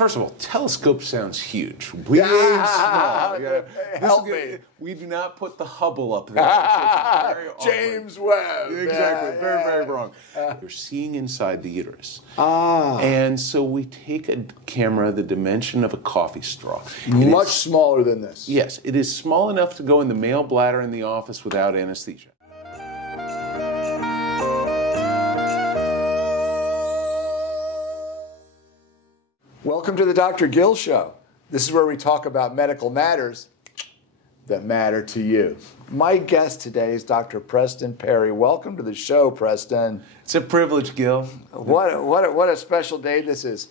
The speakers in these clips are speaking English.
First of all, telescope sounds huge. Way small. Yeah. Help me. We do not put the Hubble up there. Very James Webb. Exactly. Very, very wrong. You're seeing inside the uterus. Ah. And so we take a camera the dimension of a coffee straw. Much smaller than this. Yes, it is small enough to go in the male bladder in the office without anesthesia. Welcome to the Dr. Gill Show. This is where we talk about medical matters that matter to you. My guest today is Dr. Preston Parry. Welcome to the show, Preston. It's a privilege, Gil. What a special day this is.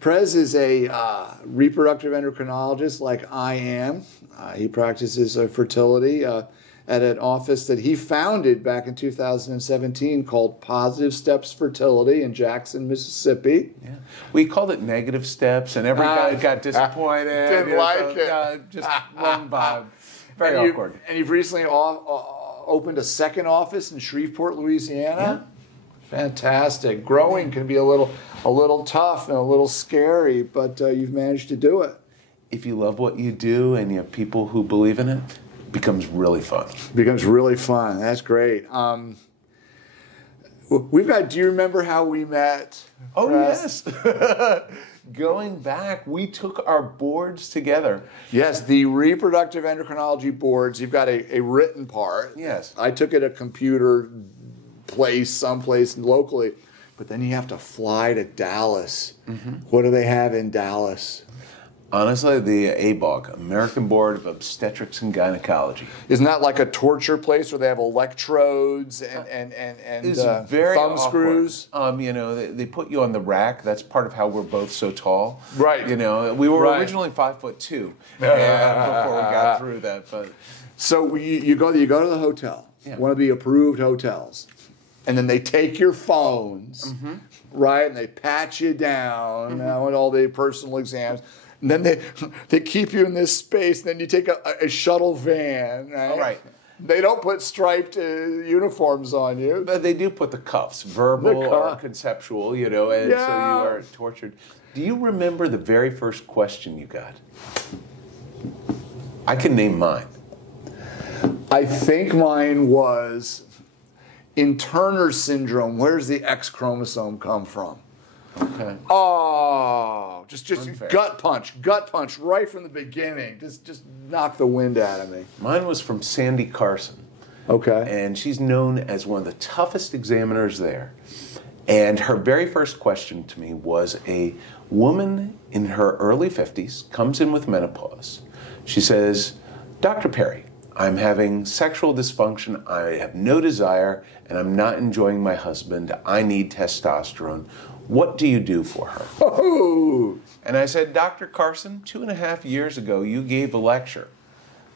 Prez is a reproductive endocrinologist like I am. He practices fertility at an office that he founded back in 2017 called Positive Steps Fertility in Jackson, Mississippi. Yeah. We called it Negative Steps, and every guy got disappointed. Didn't like it. Just wrong vibe. Very awkward. And you've recently opened a second office in Shreveport, Louisiana. Yeah. Fantastic. Growing can be a little tough and a little scary, but you've managed to do it. If you love what you do and you have people who believe in it, becomes really fun. Becomes really fun. That's great. We've got. Do you remember how we met? Oh, yes. Going back, we took our boards together. Yes, the reproductive endocrinology boards. You've got a written part. Yes. I took it a computer place, someplace locally, but then you have to fly to Dallas. Mm-hmm. What do they have in Dallas? Honestly, the ABOG, American Board of Obstetrics and Gynecology. Isn't that like a torture place where they have electrodes and very thumb awkward. Screws? They put you on the rack. That's part of how we're both so tall. Right. We were originally 5'2", and before we got through that. But so you go to the hotel, one of the approved hotels, and then they take your phones, right, and they pat you down with all the personal exams. And then they keep you in this space, and then you take a shuttle van, right? All right. They don't put striped uniforms on you. But they do put the cuffs, verbal or conceptual, and so you are tortured. Do you remember the very first question you got? I can name mine. I think mine was, in Turner syndrome, where's the X chromosome come from? Okay. Oh, just gut punch right from the beginning. Just knock the wind out of me. Mine was from Sandy Carson. Okay. And she's known as one of the toughest examiners there. And her very first question to me was a woman in her early 50s comes in with menopause. She says, Dr. Parry, I'm having sexual dysfunction, I have no desire, and I'm not enjoying my husband. I need testosterone. What do you do for her? Oh. And I said, Dr. Carson, 2.5 years ago, you gave a lecture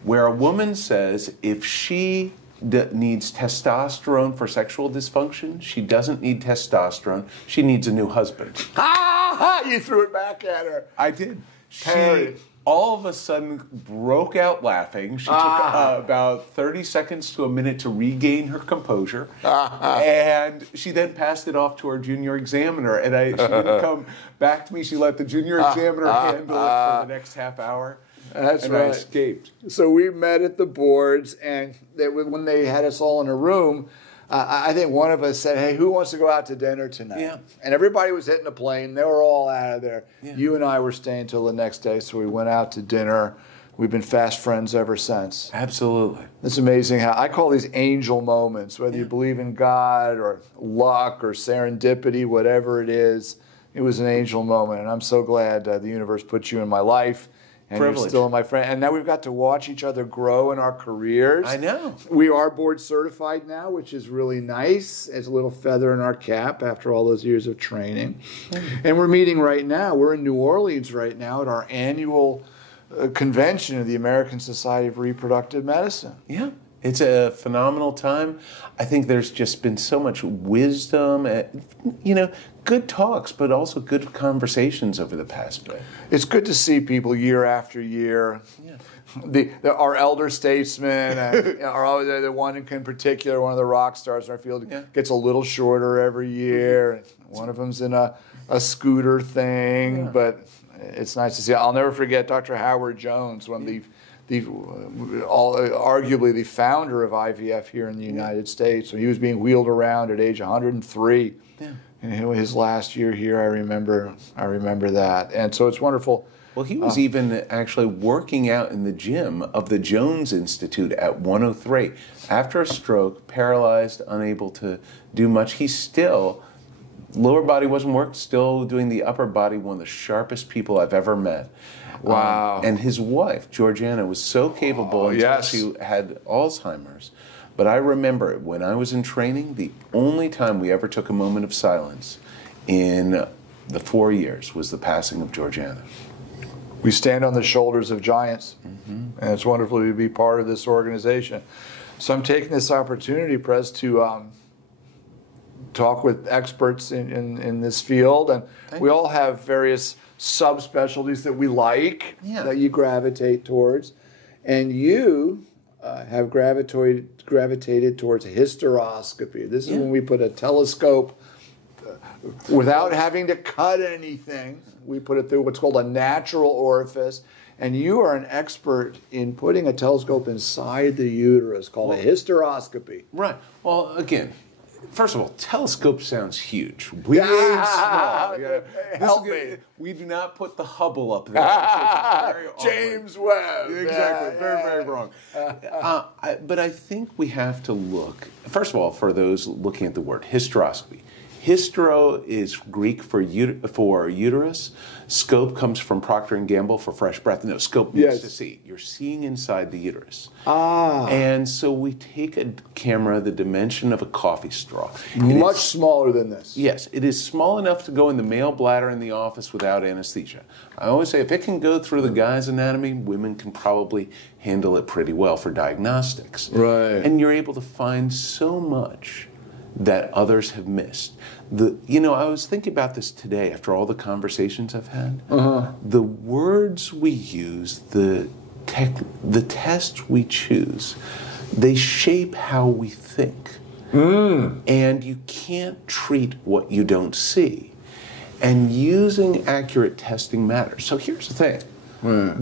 where a woman says if she needs testosterone for sexual dysfunction, she doesn't need testosterone, she needs a new husband. Ha! You threw it back at her. I did. Parry. She all of a sudden broke out laughing. She took about 30 seconds to a minute to regain her composure. And she then passed it off to her junior examiner. And she didn't come back to me. She let the junior examiner handle it for the next half hour. That's right. I escaped. So we met at the boards, and when they had us all in a room, I think one of us said, hey, who wants to go out to dinner tonight? Yeah. And everybody was hitting a plane. They were all out of there. Yeah. You and I were staying till the next day, so we went out to dinner. We've been fast friends ever since. Absolutely. It's amazing how I call these angel moments, whether you believe in God or luck or serendipity, whatever it is. It was an angel moment, and I'm so glad the universe put you in my life. And Privilege. You're still my friend. And now we've got to watch each other grow in our careers. I know. We are board certified now, which is really nice. It's a little feather in our cap after all those years of training. Mm-hmm. And we're meeting right now. We're in New Orleans right now at our annual convention of the American Society of Reproductive Medicine. Yeah. It's a phenomenal time. I think there's just been so much wisdom, good talks, but also good conversations over the past bit. It's good to see people year after year. Yeah. Our elder statesmen, the one in particular, one of the rock stars in our field, gets a little shorter every year. One of them's in a a scooter thing, but it's nice to see. I'll never forget Dr. Howard Jones, one of arguably the founder of IVF here in the United States. So he was being wheeled around at age 103. Yeah. And his last year here, I remember that. And so it's wonderful. Well, he was even actually working out in the gym of the Jones Institute at 103. After a stroke, paralyzed, unable to do much, he still, lower body wasn't worked, still doing the upper body, one of the sharpest people I've ever met. Wow. And his wife, Georgiana, was so capable until she had Alzheimer's. But I remember when I was in training, the only time we ever took a moment of silence in the 4 years was the passing of Georgiana. We stand on the shoulders of giants, and it's wonderful to be part of this organization. So I'm taking this opportunity, Pres, to talk with experts in this field, and we all have various subspecialties that we like, that you gravitate towards, and you have gravitated towards hysteroscopy. This is when we put a telescope, without having to cut anything, we put it through what's called a natural orifice, and you are an expert in putting a telescope inside the uterus called a hysteroscopy. Right. Well, again, first of all, telescope sounds huge. Big, small. Help me. We do not put the Hubble up there. James Webb. Exactly. Very, very wrong. But I think we have to look, first of all, for those looking at the word hysteroscopy. Hystero is Greek for uterus. Scope comes from Procter & Gamble for fresh breath. No, scope means to see. You're seeing inside the uterus. And so we take a camera the dimension of a coffee straw. Much smaller than this. Yes, it is small enough to go in the male bladder in the office without anesthesia. I always say if it can go through the guy's anatomy, women can probably handle it pretty well for diagnostics. Right. And you're able to find so much that others have missed. I was thinking about this today after all the conversations I've had. The words we use, the tests we choose, they shape how we think. And you can't treat what you don't see. And using accurate testing matters. So here's the thing.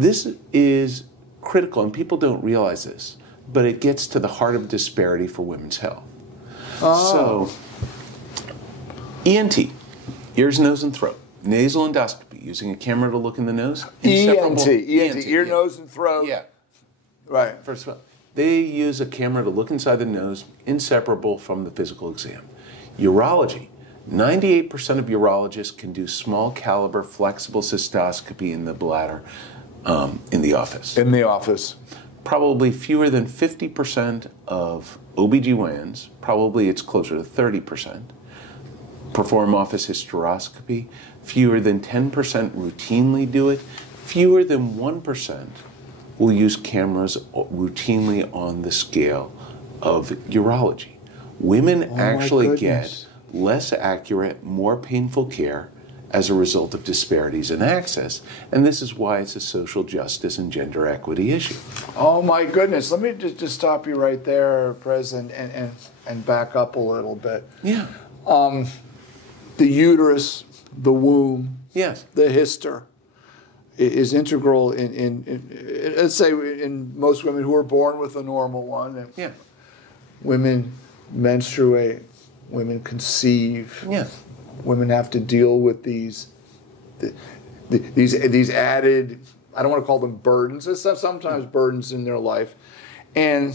This is critical, and people don't realize this, but it gets to the heart of disparity for women's health. So, ENT, ears, nose, and throat. Nasal endoscopy, using a camera to look in the nose. ENT, ear, nose, and throat. Yeah. Right. First of all, they use a camera to look inside the nose, inseparable from the physical exam. Urology, 98% of urologists can do small caliber flexible cystoscopy in the bladder in the office. In the office. Probably fewer than 50% of OBGYNs, probably it's closer to 30%, perform office hysteroscopy. Fewer than 10% routinely do it. Fewer than 1% will use cameras routinely on the scale of urology. Women actually get less accurate, more painful care as a result of disparities in access, and this is why it's a social justice and gender equity issue. Oh my goodness, let me just stop you right there, President, and back up a little bit. Yeah. The uterus, the womb, yes, the hyster is integral in let's say in most women who are born with a normal one. Yeah. Women menstruate, women conceive. Yeah. Women have to deal with these added, I don't want to call them burdens, it's sometimes burdens in their life. And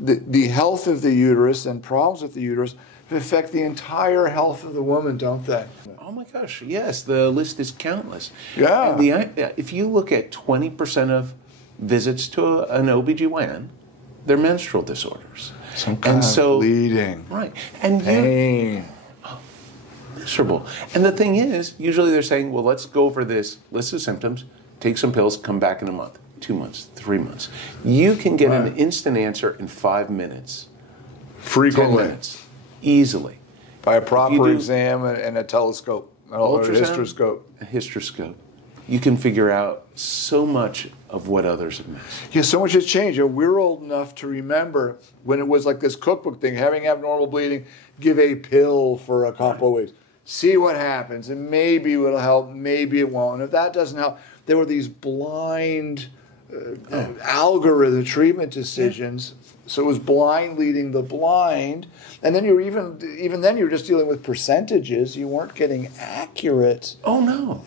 the health of the uterus and problems with the uterus affect the entire health of the woman, don't they? Oh my gosh, yes, the list is countless. Yeah. And if you look at 20% of visits to an OBGYN, they're menstrual disorders. Some kind of bleeding. Right. And pain. Miserable. And the thing is, usually they're saying, well, let's go over this list of symptoms, take some pills, come back in a month, 2 months, 3 months. You can get an instant answer in 5 minutes. Frequently. 10 minutes. Easily. By a proper exam and a telescope. Or a hysteroscope. A hysteroscope. You can figure out so much of what others have missed. Yeah, so much has changed. We're old enough to remember when it was like this cookbook thing, having abnormal bleeding, give a pill for a couple of weeks. see what happens, and maybe it'll help, maybe it won't. And if that doesn't help, there were these blind algorithm treatment decisions. So it was blind leading the blind, and then you're even then you're just dealing with percentages. You weren't getting accurate,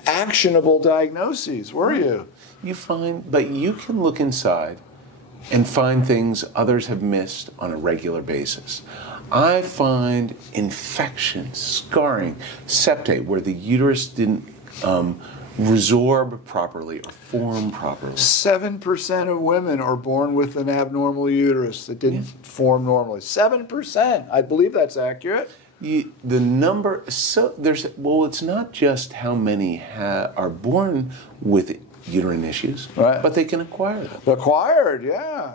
actionable diagnoses, were you? But you can look inside and find things others have missed on a regular basis. I find infection, scarring, septate, where the uterus didn't resorb properly or form properly. 7% of women are born with an abnormal uterus that didn't form normally. 7%. I believe that's accurate. The number, it's not just how many are born with uterine issues, but they can acquire them. Acquired, yeah.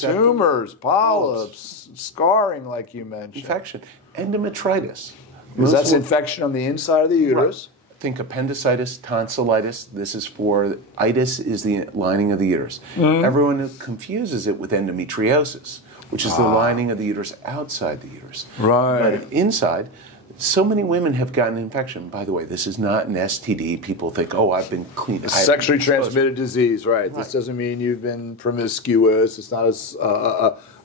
Tumors, polyps, scarring, like you mentioned. Infection, endometritis. Because that's infection on the inside of the uterus. Right. Think appendicitis, tonsillitis. This is for, itis is the lining of the uterus. Everyone confuses it with endometriosis, which is the lining of the uterus outside the uterus. Right. But inside, so many women have gotten infection. By the way, this is not an STD. People think, oh, I've been clean. It's sexually transmitted disease, right. This doesn't mean you've been promiscuous. It's not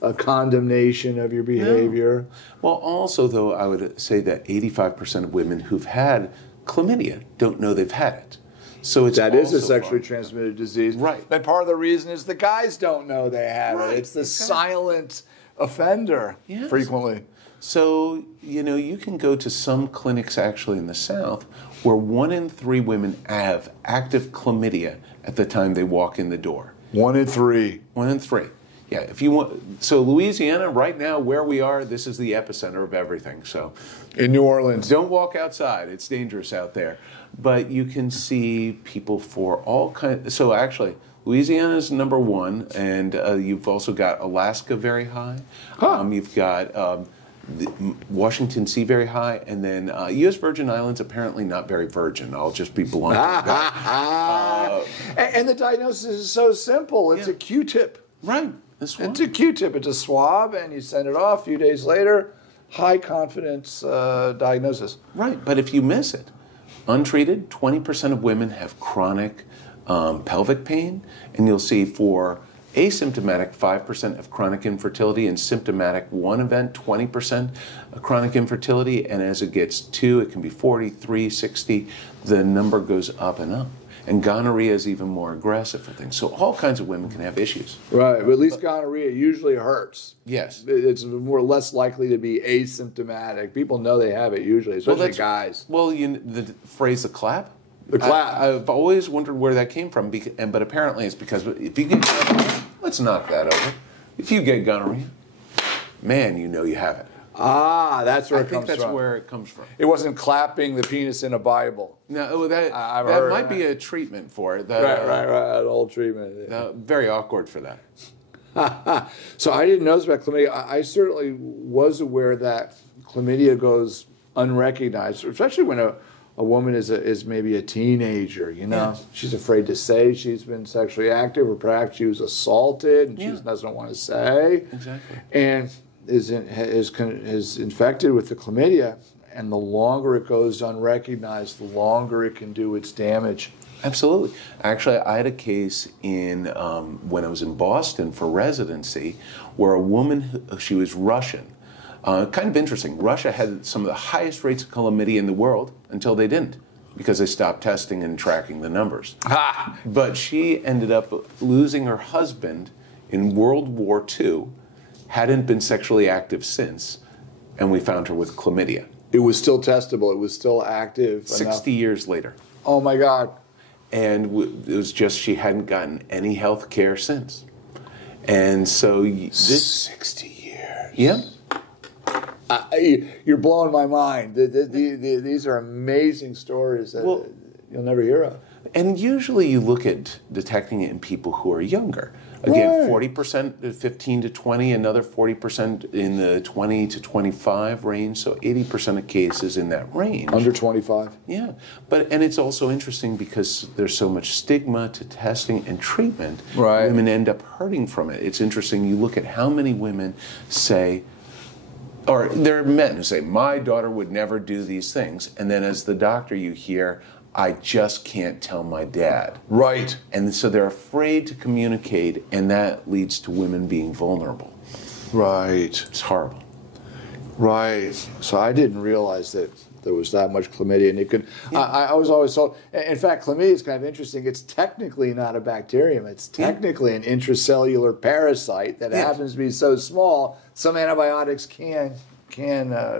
a condemnation of your behavior. No. Well, also, though, I would say that 85% of women who've had chlamydia don't know they've had it. So that is a sexually transmitted disease. Right. And part of the reason is the guys don't know they have it. It's the silent offender frequently. So, you can go to some clinics actually in the South where 1 in 3 women have active chlamydia at the time they walk in the door. 1 in 3. 1 in 3. Yeah, if you want, so Louisiana, right now, where we are, this is the epicenter of everything. So, in New Orleans, don't walk outside; it's dangerous out there. But you can see people for all kinds. So actually, Louisiana is number 1, and you've also got Alaska very high. You've got Washington C very high, and then U.S. Virgin Islands apparently not very virgin. I'll just be blunt. And the diagnosis is so simple. It's a Q-tip. Right. It's a Q-tip. It's a swab, and you send it off. A few days later, high confidence diagnosis. Right. But if you miss it, untreated, 20% of women have chronic pelvic pain, and you'll see for asymptomatic 5% of chronic infertility, and symptomatic one event 20% of chronic infertility, and as it gets 2, it can be 43, 60. The number goes up and up. And gonorrhea is even more aggressive for things. So all kinds of women can have issues. Right, but at least gonorrhea usually hurts. Yes. It's more or less likely to be asymptomatic. People know they have it usually, especially guys. Well, the phrase the clap? The clap. I've always wondered where that came from, but apparently it's because if you get gonorrhea, let's knock that over. If you get gonorrhea, man, you know you have it. That's where it comes from. I think that's where it comes from. It wasn't clapping the penis in a Bible. No, that might be a treatment for it. Right, an old treatment. Very awkward for that. So I didn't know this about chlamydia. I certainly was aware that chlamydia goes unrecognized, especially when a woman is maybe a teenager, Yes. She's afraid to say she's been sexually active, or perhaps she was assaulted and she doesn't want to say. Exactly. And is infected with the chlamydia, and the longer it goes unrecognized, the longer it can do its damage. Absolutely. Actually, I had a case when I was in Boston for residency where a woman, she was Russian. Kind of interesting. Russia had some of the highest rates of chlamydia in the world until they didn't, because they stopped testing and tracking the numbers. But she ended up losing her husband in World War II, hadn't been sexually active since, and we found her with chlamydia. It was still testable. It was still active. 60 years later. Oh, my God. And it was just she hadn't gotten any health care since. And so this... 60 years. Yeah. You're blowing my mind. These are amazing stories that you'll never hear of. And usually you look at detecting it in people who are younger. Again, 40%, 15 to 20, another 40% in the 20 to 25 range, so 80% of cases in that range. Under 25? Yeah. And it's also interesting because there's so much stigma to testing and treatment. Right. Women end up hurting from it. It's interesting, you look at how many women say, or there are men who say, my daughter would never do these things. And then as the doctor you hear, I just can't tell my dad. Right. And so they're afraid to communicate, and that leads to women being vulnerable. Right. It's horrible. Right. So I didn't realize that there was that much chlamydia. And you could, I was always told, in fact, chlamydia is kind of interesting. It's technically not a bacterium. It's technically an intracellular parasite that happens to be so small, some antibiotics can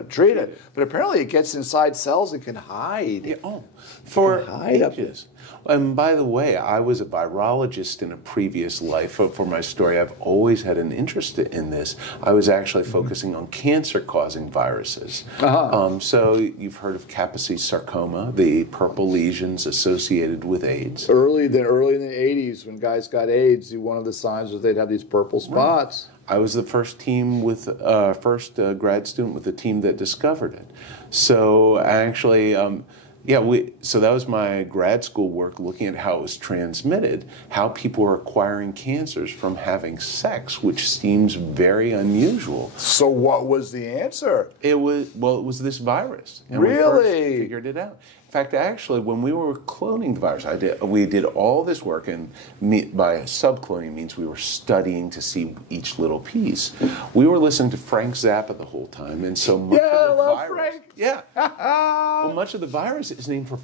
treat it. But apparently it gets inside cells and can hide. Yeah, for hide ages. And by the way, I was a virologist in a previous life. For my story, I've always had an interest in this. I was actually focusing on cancer-causing viruses. So you've heard of Kaposi's sarcoma, the purple lesions associated with AIDS. Early in the 80s, when guys got AIDS, one of the signs was they'd have these purple spots. I was the first grad student with the team that discovered it. So actually, so that was my grad school work, looking at how it was transmitted, how people were acquiring cancers from having sex, which seems very unusual. So what was the answer? It was this virus. And really? We first figured it out. In fact, actually, when we were cloning the virus, we did all this work, and by subcloning means we were studying to see each little piece. We were listening to Frank Zappa the whole time, and so much of the virus, Frank. Yeah, well, much of the virus is named for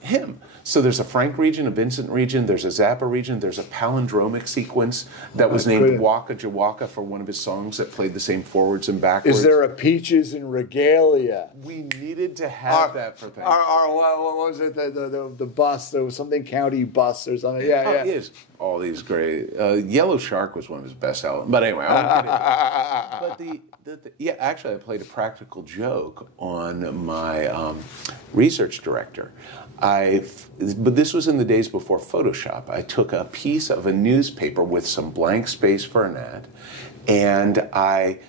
him. So there's a Frank region, a Vincent region, there's a Zappa region, there's a palindromic sequence that was named Waka Jawaka for one of his songs that played the same forwards and backwards. Is there a Peaches and Regalia? We needed to have that for things. What was it? The bus? There was something county bus or something. Yeah. It is. All these great. Yellow Shark was one of his best albums. But anyway, I won't get into it. Actually, I played a practical joke on my research director. But this was in the days before Photoshop. I took a piece of a newspaper with some blank space for an ad, and I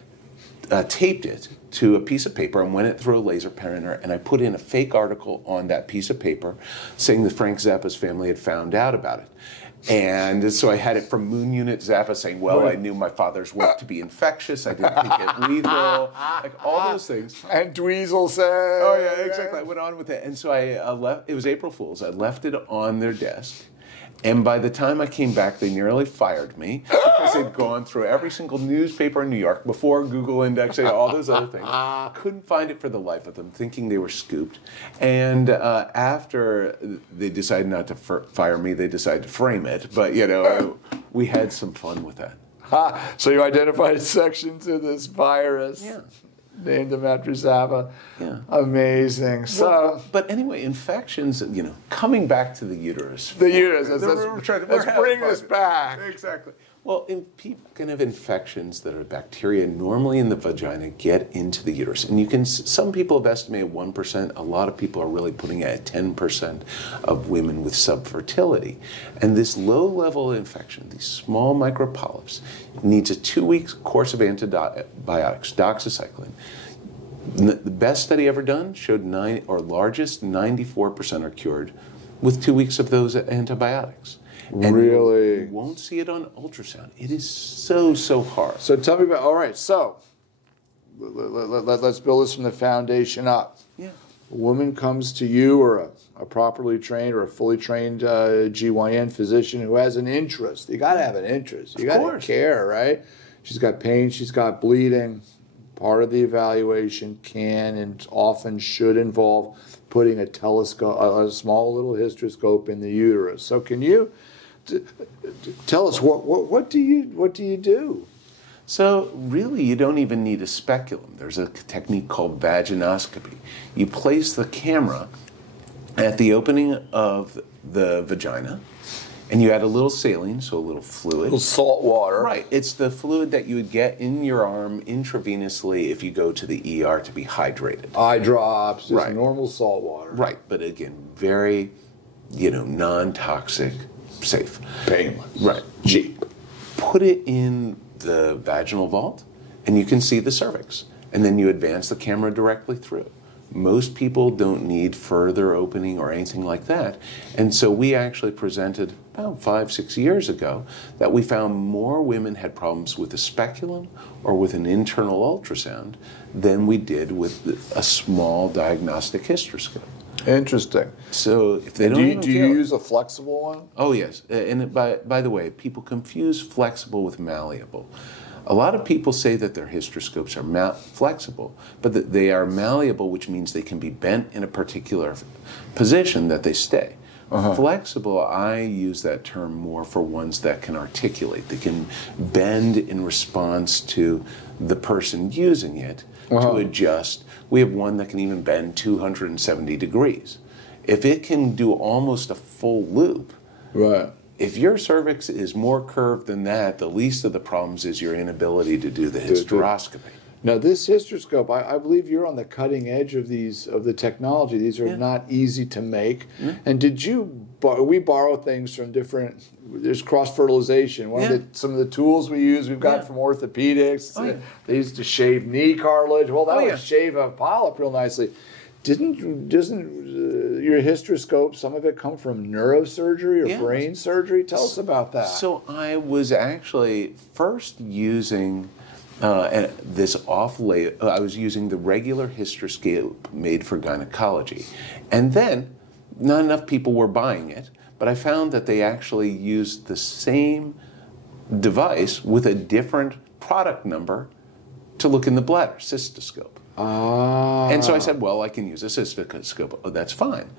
taped it to a piece of paper and went it through a laser printer, and I put in a fake article on that piece of paper saying that Frank Zappa's family had found out about it. And so I had it from Moon Unit Zappa saying, well, I knew my father's work to be infectious. I didn't think it lethal. Like all those things. And Dweezil said. Oh, yeah, exactly. I went on with it. And so I left. It was April Fool's. I left it on their desk. And by the time I came back, they nearly fired me because they'd gone through every single newspaper in New York before Google indexing, all those other things. Couldn't find it for the life of them, thinking they were scooped. And after they decided not to fire me, they decided to frame it. But, we had some fun with that. So you identified sections of this virus. Yeah. Named him after Zappa. Yeah. Amazing. But anyway, infections, coming back to the uterus. The uterus. Let's bring this back. Exactly. Well, people can have infections that are bacteria normally in the vagina get into the uterus. And some people have estimated 1%. A lot of people are really putting it at 10% of women with subfertility. And this low-level infection, these small micropolyps, needs a 2-week course of antibiotics, doxycycline. The best study ever done showed largest 94% are cured with 2 weeks of those antibiotics. And really? You won't see it on ultrasound. It is so hard. So tell me about, all right, so let's build this from the foundation up. Yeah. A woman comes to you, or a properly trained or a fully trained GYN physician who has an interest. You got to have an interest. You got to care, right? She's got pain, she's got bleeding. Part of the evaluation can and often should involve putting a telescope, a small little hysteroscope in the uterus. So can you tell us what do you do? So really, you don't even need a speculum. There's a technique called vaginoscopy. You place the camera at the opening of the vagina, and you add a little saline, so a little fluid. A little salt water. Right. It's the fluid that you would get in your arm intravenously if you go to the ER to be hydrated. Eye drops, just right. Normal salt water. Right. But again, very, non-toxic, safe. Painless. Right. Cheap. Put it in the vaginal vault, and you can see the cervix. And then you advance the camera directly through. Most people don't need further opening or anything like that. And so we actually presented about 5-6 years ago that we found more women had problems with the speculum or with an internal ultrasound than we did with a small diagnostic hysteroscope. Interesting. So if they don't do you use a flexible one? Oh, yes. And by the way, people confuse flexible with malleable. A lot of people say that their hysteroscopes are flexible, but that they are malleable, which means they can be bent in a particular position that they stay. Flexible, I use that term more for ones that can articulate. They can bend in response to the person using it to adjust. We have one that can even bend 270 degrees. If it can do almost a full loop, right. If your cervix is more curved than that, the least of the problems is your inability to do the hysteroscopy. Now, this hysteroscope, I believe you're on the cutting edge of the technology. These are not easy to make. And did you, we borrow things from different, there's cross-fertilization. Some of the tools we use, we've got from orthopedics. They used to shave knee cartilage. Well, that would shave a polyp real nicely. Doesn't your hysteroscope, some of it come from neurosurgery or brain surgery? Tell us about that. So I was actually first using I was using the regular hysteroscope made for gynecology. And then, not enough people were buying it, but I found that they actually used the same device with a different product number to look in the bladder, cystoscope. And so I said, well, I can use a cystoscope. Oh, that's fine.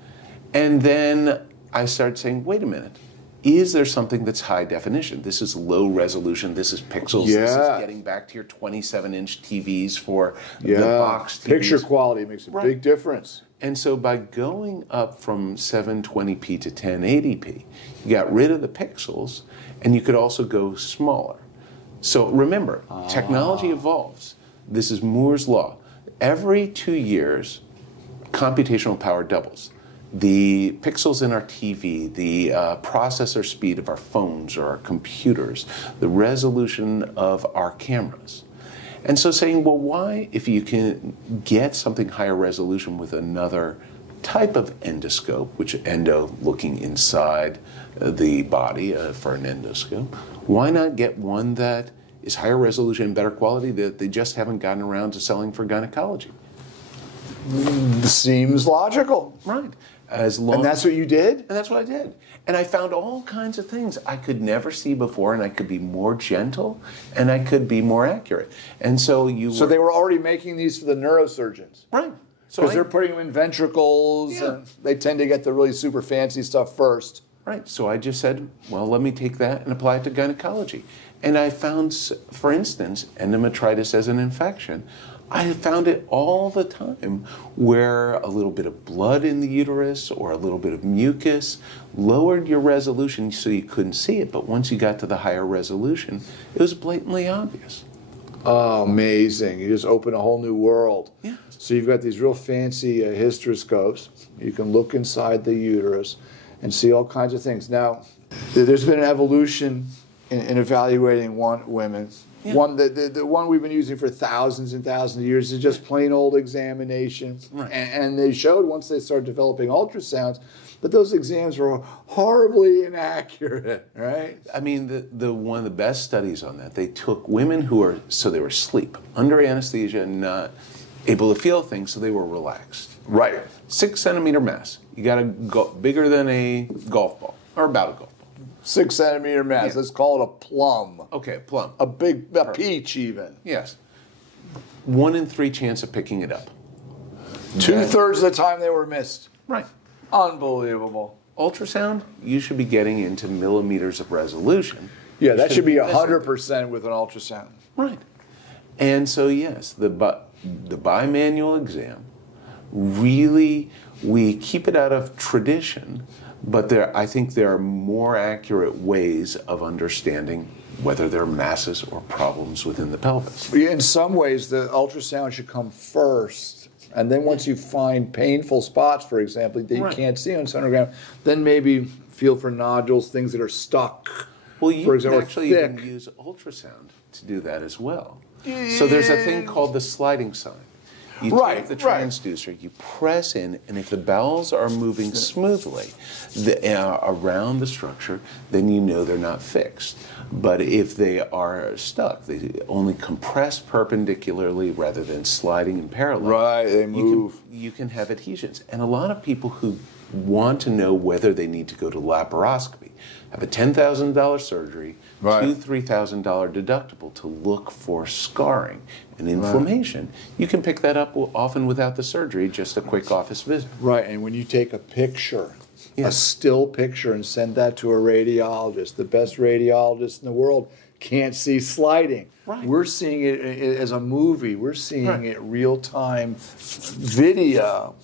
And then I started saying, wait a minute. Is there something that's high definition? This is low resolution. This is pixels. This is getting back to your 27-inch TVs for the box TVs. Picture quality makes a big difference. And so by going up from 720p to 1080p, you got rid of the pixels, and you could also go smaller. So remember, technology evolves. This is Moore's Law. Every 2 years, computational power doubles. The pixels in our TV, the processor speed of our phones or our computers, the resolution of our cameras. And so saying, well, why, if you can get something higher resolution with another type of endoscope, which endo looking inside the body for an endoscope, why not get one that is higher resolution and better quality that they just haven't gotten around to selling for gynecology? Seems logical. Right. And that's what you did? And that's what I did. And I found all kinds of things I could never see before, and I could be more gentle, and I could be more accurate. And so So they were already making these for the neurosurgeons? Right. Because they're putting them in ventricles, and they tend to get the really super fancy stuff first. Right. So I just said, well, let me take that and apply it to gynecology. And I found, for instance, endometritis as an infection. I found it all the time where a little bit of blood in the uterus or a little bit of mucus lowered your resolution so you couldn't see it. But once you got to the higher resolution, it was blatantly obvious. Oh, amazing. You just open a whole new world. Yeah. So you've got these real fancy hysteroscopes. You can look inside the uterus and see all kinds of things. Now, there's been an evolution in evaluating women. Yeah. The one we've been using for thousands and thousands of years is just plain old examination. Right. And they showed once they started developing ultrasounds that those exams were horribly inaccurate, right? I mean, the one of the best studies on that, they took women they were asleep, under anesthesia, and not able to feel things, so they were relaxed. Right. 6 centimeter mass. You got to go bigger than a golf ball, or about a golf ball. 6 centimeter mass. Yeah. Let's call it a plum. Okay, a plum. A peach even. Yes. 1 in 3 chance of picking it up. 2/3 of the time they were missed. Right. Unbelievable. Ultrasound, you should be getting into millimeters of resolution. Yeah, that should be 100% with an ultrasound. Right. And so, yes, the bimanual exam, really, we keep it out of tradition, but I think there are more accurate ways of understanding whether there are masses or problems within the pelvis. In some ways, the ultrasound should come first. And then once you find painful spots, for example, that you can't see on sonogram, then maybe feel for nodules, things that are stuck. Well, you can actually even use ultrasound to do that as well. Yeah. So there's a thing called the sliding sign. You take the transducer, you press in, and if the bowels are moving smoothly around the structure, then you know they're not fixed. But if they are stuck, they only compress perpendicularly rather than sliding in parallel. Right, they move. You can have adhesions. And a lot of people who want to know whether they need to go to laparoscopy have a $10,000 surgery, $2,000–3,000 deductible to look for scarring and inflammation. You can pick that up often without the surgery, just a quick office visit. Right, and when you take a picture, a still picture, and send that to a radiologist, the best radiologist in the world can't see sliding. Right. We're seeing it as a movie. We're seeing it real-time video,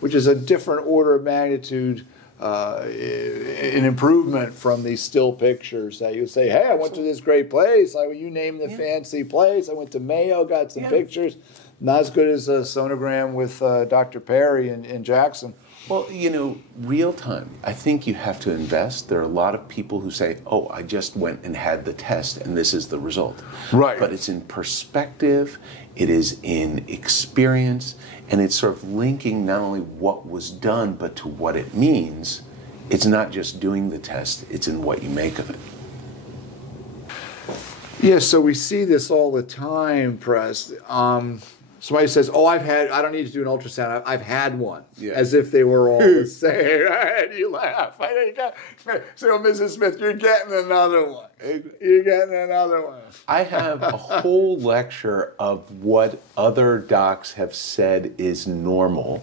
which is a different order of magnitude, an improvement from these still pictures that you say, hey, I went to this great place. You name the fancy place. I went to Mayo, got some pictures. Not as good as a sonogram with Dr. Parry in Jackson. Well, you know, real time, I think you have to invest. There are a lot of people who say, oh, I just went and had the test and this is the result. Right. But it's in perspective, it is in experience, and it's sort of linking not only what was done, but to what it means. It's not just doing the test, it's in what you make of it. Yeah, so we see this all the time, Press. Somebody says, oh, I don't need to do an ultrasound. I've had one. Yeah. As if they were all the same. And you laugh. So, Mrs. Smith, you're getting another one. You're getting another one. I have a whole lecture of what other docs have said is normal.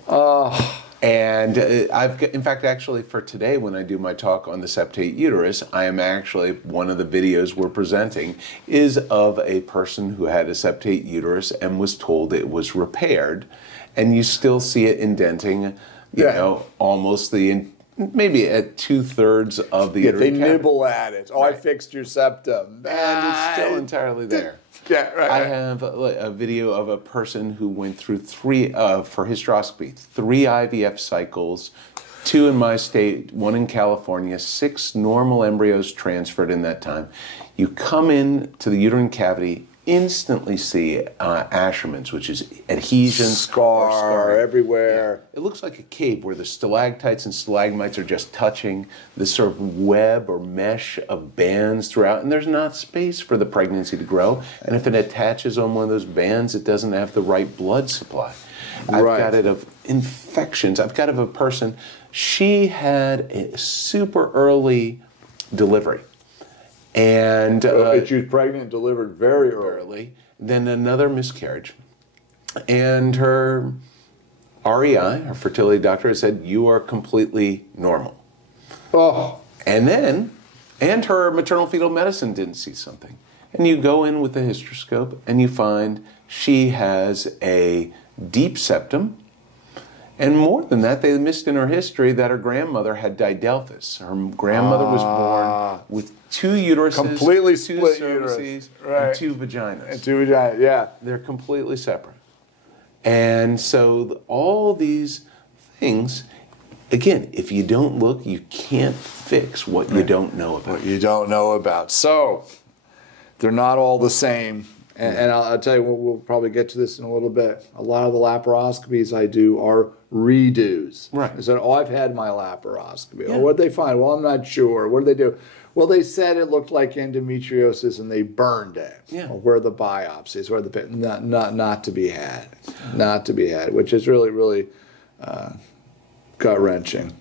And in fact, actually, for today, when I do my talk on the septate uterus, I am actually, one of the videos we're presenting is of a person who had a septate uterus and was told it was repaired. And you still see it indenting, you know, almost maybe at 2/3 of the uterine cavity. They nibble at it. Oh, I fixed your septum. And it's still entirely there. Yeah, right. I have a video of a person who went through for hysteroscopy, 3 IVF cycles, 2 in my state, 1 in California, 6 normal embryos transferred in that time. You come in to the uterine cavity, instantly see Asherman's, which is adhesions, scar everywhere. Yeah. It looks like a cave where the stalactites and stalagmites are just touching this sort of web or mesh of bands throughout, and there's not space for the pregnancy to grow. And if it attaches on one of those bands, it doesn't have the right blood supply. I've got it of infections. I've got it of a person, she had a super early delivery. And she was pregnant and delivered very early. Then another miscarriage. And her REI, her fertility doctor, said, you are completely normal. Oh. And her maternal fetal medicine didn't see something. And you go in with the hysteroscope and you find she has a deep septum. And more than that, they missed in her history that her grandmother had didelphys. Her grandmother was born with 2 uteruses, completely 2 split cervices, uterus. and 2 vaginas. And 2 vaginas, yeah. They're completely separate. And so all these things, again, if you don't look, you can't fix what you don't know about. What you don't know about. So, they're not all the same. And I'll tell you, we'll probably get to this in a little bit. A lot of the laparoscopies I do are redos. Right. I said, oh, I've had my laparoscopy. Yeah. Oh, what did they find? Well, I'm not sure. What did they do? Well, they said it looked like endometriosis and they burned it. Yeah. Or where the biopsies, where the not to be had. Not to be had, which is really, really gut-wrenching.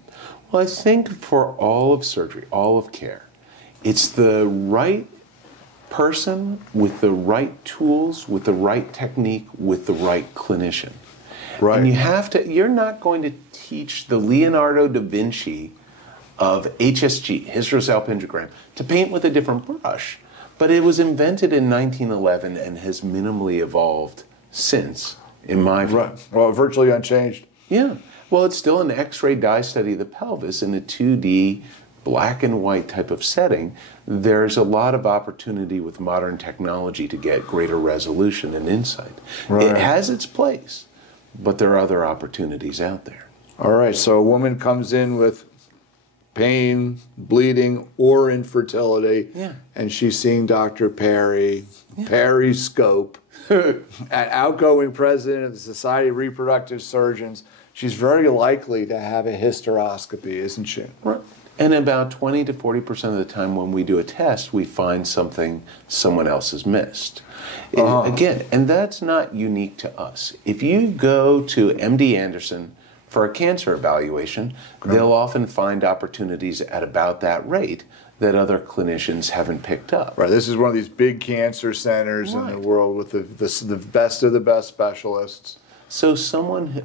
Well, I think for all of surgery, all of care, it's the right person with the right tools, with the right technique, with the right clinician. Right. And you're not going to teach the Leonardo da Vinci of HSG, hysterosalpingogram, to paint with a different brush. But it was invented in 1911 and has minimally evolved since, in my view. Right. Well, virtually unchanged. Yeah. Well, it's still an X-ray dye study of the pelvis in a 2D black and white type of setting. There's a lot of opportunity with modern technology to get greater resolution and insight. Right. It has its place, but there are other opportunities out there. All right, so a woman comes in with pain, bleeding, or infertility. Yeah. And she's seeing Dr. Parry, Parryscope, an outgoing president of the Society of Reproductive Surgeons. She's very likely to have a hysteroscopy, isn't she? Right. And about 20 to 40% of the time when we do a test, we find something someone else has missed. Again, and that's not unique to us. If you go to MD Anderson for a cancer evaluation, they'll often find opportunities at about that rate that other clinicians haven't picked up. Right. This is one of these big cancer centers in the world with the best of the best specialists. So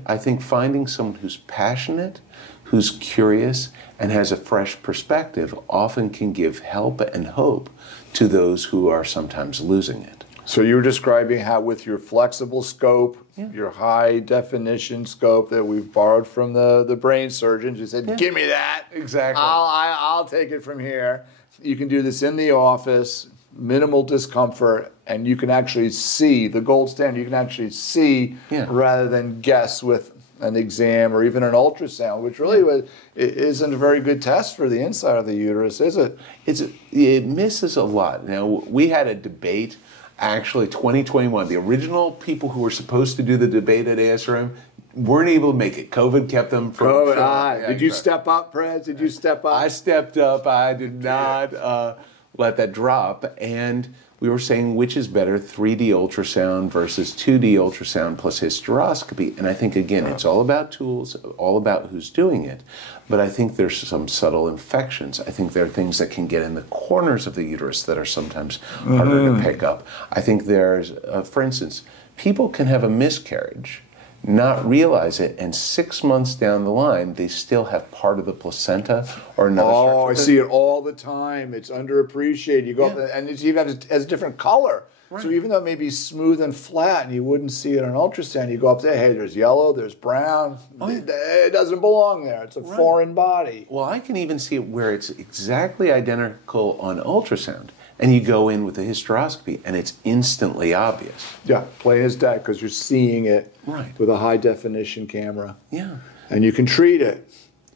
I think finding someone who's passionate, who's curious, and has a fresh perspective often can give help and hope to those who are sometimes losing it. So you were describing how with your flexible scope, your high definition scope that we've borrowed from the brain surgeons, you said, give me that. Exactly. I'll take it from here. You can do this in the office, minimal discomfort, and you can actually see the gold standard. You can actually see rather than guess with an exam or even an ultrasound, which really isn't a very good test for the inside of the uterus, is it? It misses a lot. Now, we had a debate, actually 2021. The original people who were supposed to do the debate at ASRM weren't able to make it. COVID kept them from COVID. Did you step up, Prez? Did you step up? I stepped up. I did not let that drop. And we were saying which is better, 3D ultrasound versus 2D ultrasound plus hysteroscopy. And I think, again, it's all about tools, all about who's doing it. But I think there's some subtle infections. I think there are things that can get in the corners of the uterus that are sometimes harder to pick up. I think there's, for instance, people can have a miscarriage, not realize it, and 6 months down the line, they still have part of the placenta or another structure. Oh, I see it all the time. It's underappreciated. You go up and it even has a different color. Right. So even though it may be smooth and flat and you wouldn't see it on ultrasound, you go up there, hey, there's yellow, there's brown. It doesn't belong there. It's a foreign body. Well, I can even see it where it's exactly identical on ultrasound. And you go in with a hysteroscopy, and it's instantly obvious. Yeah, plain as that, because you're seeing it with a high-definition camera. Yeah. And you can treat it.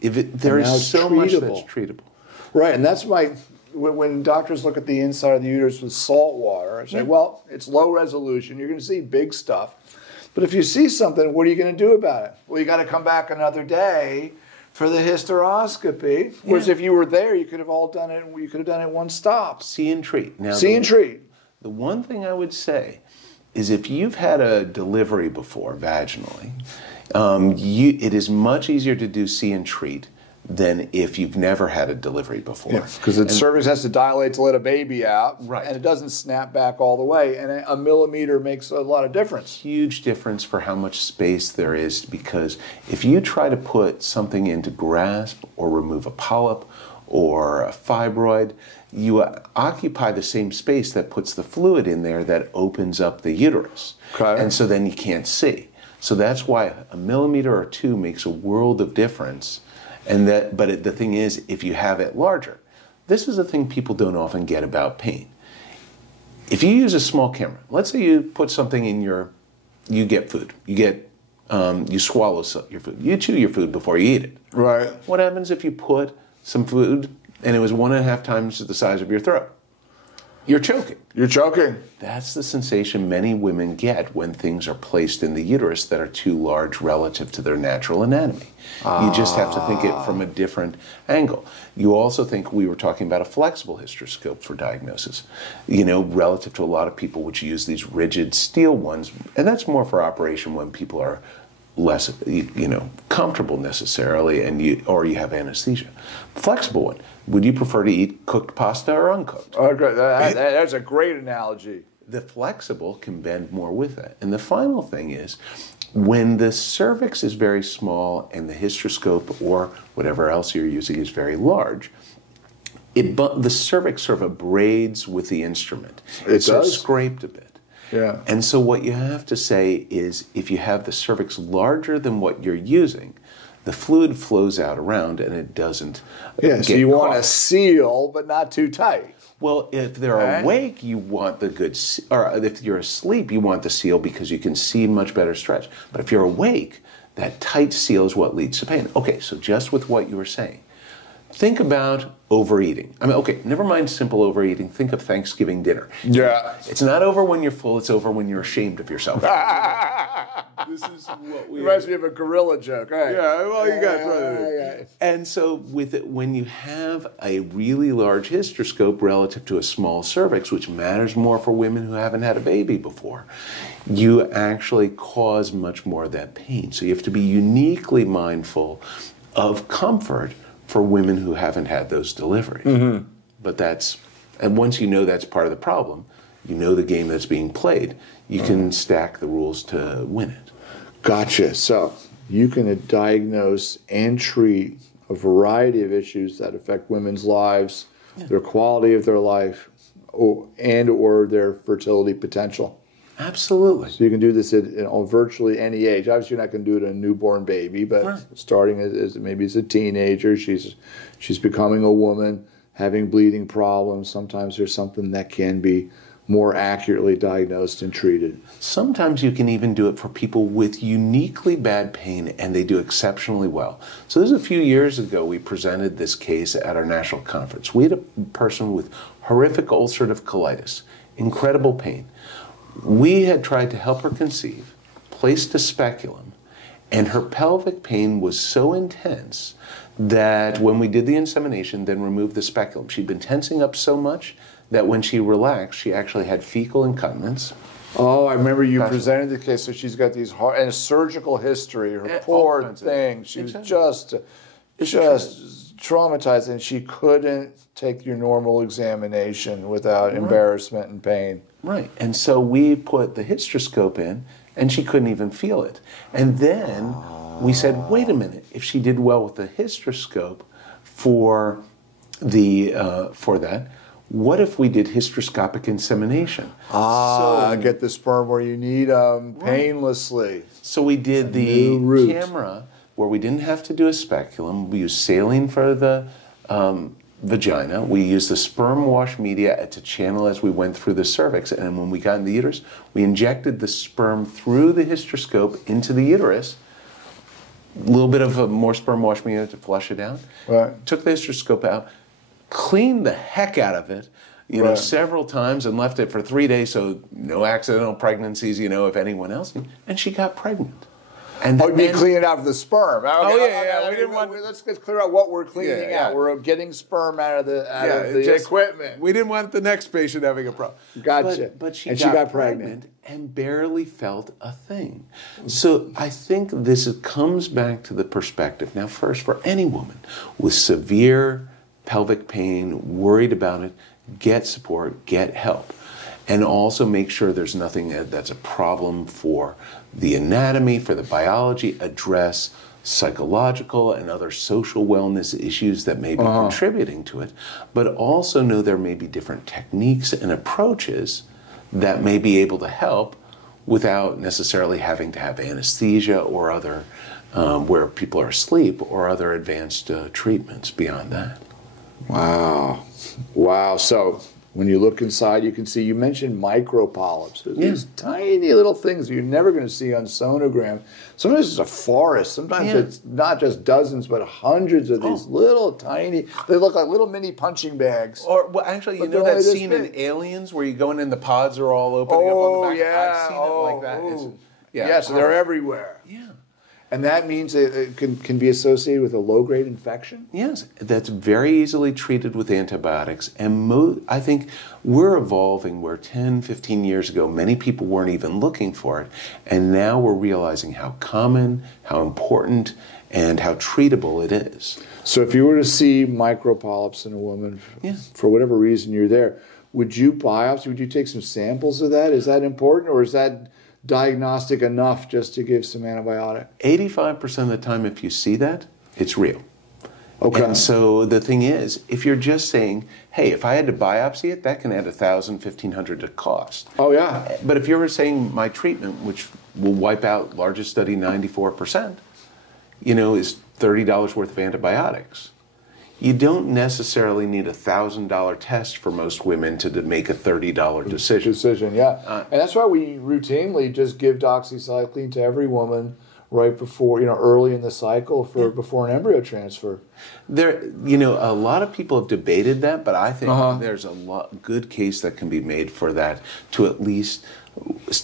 There is so much that's treatable. Right, and that's why when doctors look at the inside of the uterus with salt water, I say, well, it's low resolution. You're going to see big stuff. But if you see something, what are you going to do about it? Well, you got to come back another day for the hysteroscopy, whereas if you were there, you could have done it in one stop. See and treat. Now, see and treat. The one thing I would say is if you've had a delivery before vaginally, it is much easier to do see and treat than if you've never had a delivery before. Yeah, because the cervix has to dilate to let a baby out, and it doesn't snap back all the way, and a millimeter makes a lot of difference. Huge difference for how much space there is, because if you try to put something in to grasp or remove a polyp or a fibroid, you occupy the same space that puts the fluid in there that opens up the uterus. Okay. And so then you can't see. So that's why a millimeter or two makes a world of difference. But the thing is, if you have it larger, this is the thing people don't often get about pain. If you use a small camera, let's say you put something in you get food, you swallow your food, you chew your food before you eat it. Right. What happens if you put some food and it was 1.5 times the size of your throat? You're choking. You're choking. That's the sensation many women get when things are placed in the uterus that are too large relative to their natural anatomy. You just have to think it from a different angle. You also think, we were talking about a flexible hysteroscope for diagnosis, relative to a lot of people which use these rigid steel ones, and that's more for operation when people are less, comfortable necessarily, or you have anesthesia. Flexible one. Would you prefer to eat cooked pasta or uncooked? Oh, great. That's a great analogy. The flexible can bend more with that. And the final thing is, when the cervix is very small and the hysteroscope or whatever else you're using is very large, the cervix sort of abrades with the instrument. It does? Scraped a bit. Yeah. And so what you have to say is, if you have the cervix larger than what you're using, the fluid flows out around and it doesn't get so you caught. want a seal, but not too tight. Well, if they're awake, you want the good, or if you're asleep, you want the seal because you can see much better stretch. But if you're awake, that tight seal is what leads to pain. Okay, so just with what you were saying, Think about overeating. I mean, okay, never mind simple overeating. Think of Thanksgiving dinner. Yeah. It's not over when you're full, it's over when you're ashamed of yourself. This is what we... Reminds me of a gorilla joke. Right? Yeah, well, you got it. And so with it, when you have a really large hysteroscope relative to a small cervix, which matters more for women who haven't had a baby before, you actually cause much more of that pain. So you have to be uniquely mindful of comfort for women who haven't had those deliveries. Mm-hmm. But and once you know that's part of the problem, you know the game that's being played, you can stack the rules to win it. Gotcha. So you can diagnose and treat a variety of issues that affect women's lives, their quality of their life, or their fertility potential. Absolutely. So you can do this at virtually any age. Obviously, you're not going to do it in a newborn baby, but starting as maybe as a teenager, she's becoming a woman, having bleeding problems. Sometimes there's something that can be more accurately diagnosed and treated. Sometimes you can even do it for people with uniquely bad pain, and they do exceptionally well. So this is a few years ago, we presented this case at our national conference. We had a person with horrific ulcerative colitis, incredible pain. We had tried to help her conceive, placed a speculum, and her pelvic pain was so intense that when we did the insemination, then removed the speculum, she'd been tensing up so much that when she relaxed, she actually had fecal incontinence. Oh, I remember you presented the case. So she's got these and a surgical history. Her poor thing. She was just traumatized, and she couldn't take your normal examination without embarrassment and pain. Right, and so we put the hysteroscope in, and she couldn't even feel it. And then we said, wait a minute, if she did well with the hysteroscope for that, what if we did hysteroscopic insemination? Get the sperm where you need them painlessly. So we did the camera where we didn't have to do a speculum. We used saline for the vagina. We used the sperm wash media to channel as we went through the cervix. And when we got in the uterus, we injected the sperm through the hysteroscope into the uterus. A little bit of more sperm wash media to flush it out. Right. Took the hysteroscope out, cleaned the heck out of it, several times, and left it for 3 days so no accidental pregnancies, if anyone else. And she got pregnant. And you mean clean it out of the sperm? Okay. We didn't want. Let's clear out what we're cleaning out. We're getting sperm out of the equipment. We didn't want the next patient having a problem. Gotcha. But she got pregnant and barely felt a thing. So I think this comes back to the perspective. Now, first, for any woman with severe pelvic pain, worried about it, get support, get help. And also make sure there's nothing that's a problem for the anatomy, for the biology, address psychological and other social wellness issues that may be contributing to it, but also know there may be different techniques and approaches that may be able to help without necessarily having to have anesthesia or other, where people are asleep, or other advanced treatments beyond that. Wow. So when you look inside, you can see, you mentioned micropolyps. These tiny little things that you're never going to see on sonogram. Sometimes it's a forest. Sometimes it's not just dozens, but hundreds of these little tiny, they look like little mini punching bags. Or, actually, you know that scene in Aliens where you go in and the pods are all opening up on the back? I've seen it like that. So they're everywhere. Yeah. And that means it can be associated with a low-grade infection? Yes, that's very easily treated with antibiotics. And I think we're evolving where 10, 15 years ago, many people weren't even looking for it. And now we're realizing how common, how important, and how treatable it is. So if you were to see micropolyps in a woman, for whatever reason you're there, would you biopsy? Would you take some samples of that? Is that important, or is that diagnostic enough just to give some antibiotic? 85% of the time, if you see that, it's real. Okay. And so the thing is, if you're just saying, hey, if I had to biopsy it, that can add $1,000, $1,500 to cost. Oh, yeah. But if you're saying my treatment, which will wipe out, largest study, 94%, is $30 worth of antibiotics. You don't necessarily need a $1,000 test for most women to make a $30 decision. And that's why we routinely just give doxycycline to every woman right before, early in the cycle before an embryo transfer. There, a lot of people have debated that, but I think there's a good case that can be made for that to at least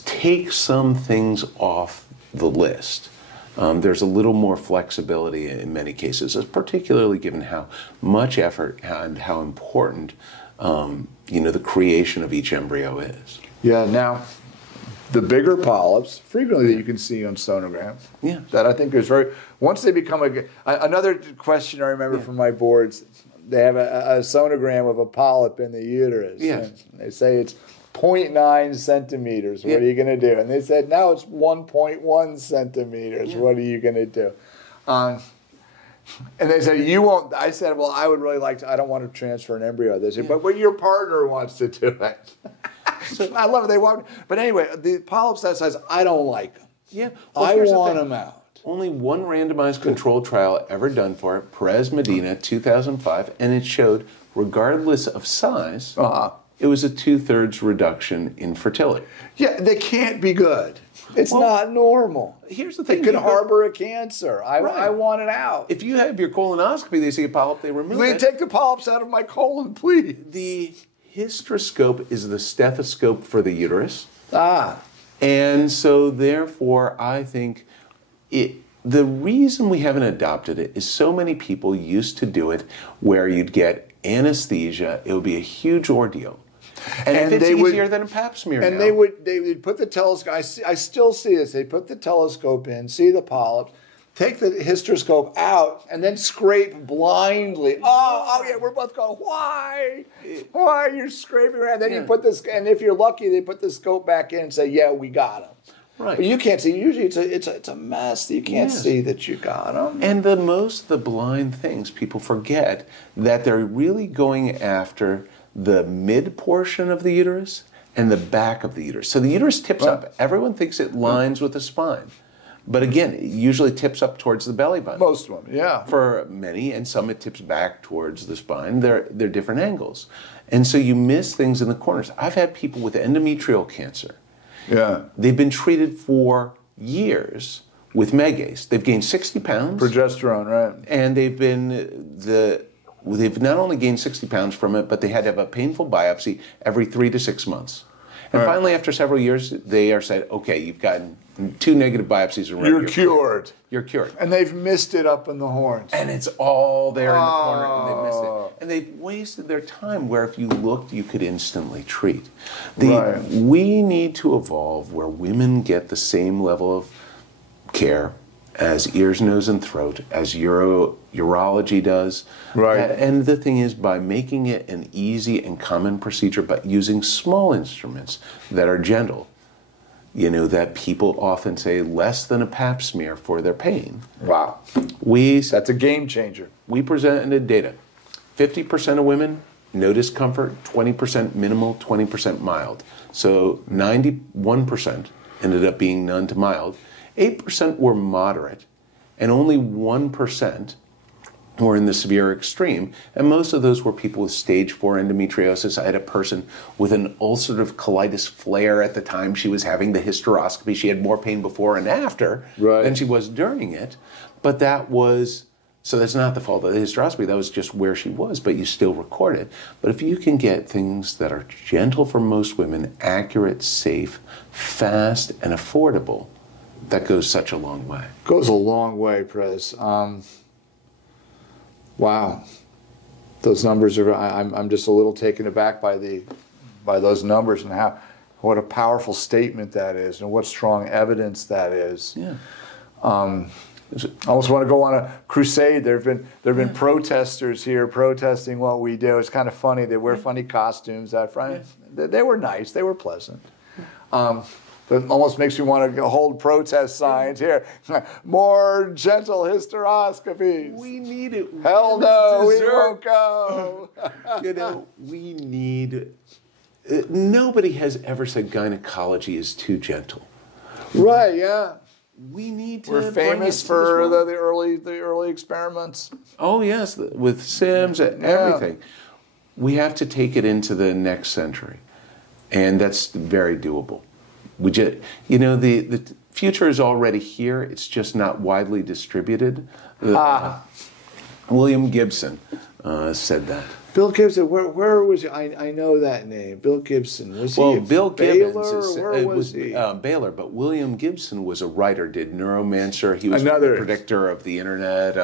take some things off the list. There's a little more flexibility in many cases, particularly given how much effort and how important, the creation of each embryo is. Yeah. Now, the bigger polyps, frequently that you can see on sonograms, that I think is once they become another question I remember from my boards, they have a sonogram of a polyp in the uterus. Yes. And they say it's 0.9 centimeters. What are you going to do? And they said, now it's 1.1 centimeters. Yeah. What are you going to do? And they said, you won't. I said, well, I would really like to. I don't want to transfer an embryo. They said, but your partner wants to do it. So I love it. They want. But anyway, the polyps that size, I don't like them. Yeah. Well, I want them out. Only one randomized controlled trial ever done for it, Perez Medina, 2005, and it showed, regardless of size, it was a 2/3 reduction in fertility. Yeah, they can't be good. It's not normal. Here's the thing. It could harbor a cancer. I want it out. If you have your colonoscopy, they see a polyp, they remove it. Take the polyps out of my colon, please. The hysteroscope is the stethoscope for the uterus. And so therefore, I think the reason we haven't adopted it is so many people used to do it where you'd get anesthesia. It would be a huge ordeal. And it's easier than a pap smear and now. they would put the telescope, I still see this, they put the telescope in, see the polyps, take the hysteroscope out, and then scrape blindly. Oh yeah, we're both going, why? Why are you scraping around? Then you put this, and if you're lucky, they put the scope back in and say, yeah, we got them. Right. But you can't see. Usually it's a mess. You can't see that you got them. And the blind things, people forget that they're really going after the mid portion of the uterus and the back of the uterus. So the uterus tips up. Everyone thinks it lines with the spine. But again, it usually tips up towards the belly button. Most of them, yeah. For many, and some it tips back towards the spine. They're different angles. And so you miss things in the corners. I've had people with endometrial cancer. Yeah. They've been treated for years with Megace. They've gained 60 pounds. Progesterone, right. And they've not only gained 60 pounds from it, but they had to have a painful biopsy every 3 to 6 months. And finally, after several years, they are said, okay, you've gotten 2 negative biopsies in a row. You're cured. You're cured. And they've missed it up in the horns. And it's all there in the corner, and they've missed it. And they've wasted their time where if you looked, you could instantly treat. We need to evolve where women get the same level of care as ears, nose, and throat, as urology does. Right. And the thing is, by making it an easy and common procedure, but using small instruments that are gentle, that people often say less than a pap smear for their pain. Wow. That's a game changer. We presented data. 50% of women, no discomfort, 20% minimal, 20% mild. So 91% ended up being none to mild. 8% were moderate, and only 1% were in the severe extreme, and most of those were people with stage 4 endometriosis. I had a person with an ulcerative colitis flare at the time she was having the hysteroscopy. She had more pain before and after than she was during it, but so that's not the fault of the hysteroscopy. That was just where she was, but you still record it. But if you can get things that are gentle for most women, accurate, safe, fast, and affordable, that goes such a long way. Goes a long way, Prez. Wow, those numbers are. I'm just a little taken aback by those numbers and what a powerful statement that is, and what strong evidence that is. Yeah. I almost want to go on a crusade. There have been protesters here protesting what we do. It's kind of funny. They wear funny costumes out front. They were nice. They were pleasant. That almost makes me want to hold protest signs here. More gentle hysteroscopies. We need it. Hell no, we won't go. We need... nobody has ever said gynecology is too gentle. Right, yeah. We need to... We're famous for the early experiments. Oh, yes, with Sims and everything. We have to take it into the next century. And that's very doable. We just, the future is already here. It's just not widely distributed. William Gibson said that. Bill Gibson, where was he? I know that name. Bill Gibson. Was he Bill Baylor? Gibbons Where was he? Baylor, but William Gibson was a writer, did Neuromancer. He was a predictor of the internet,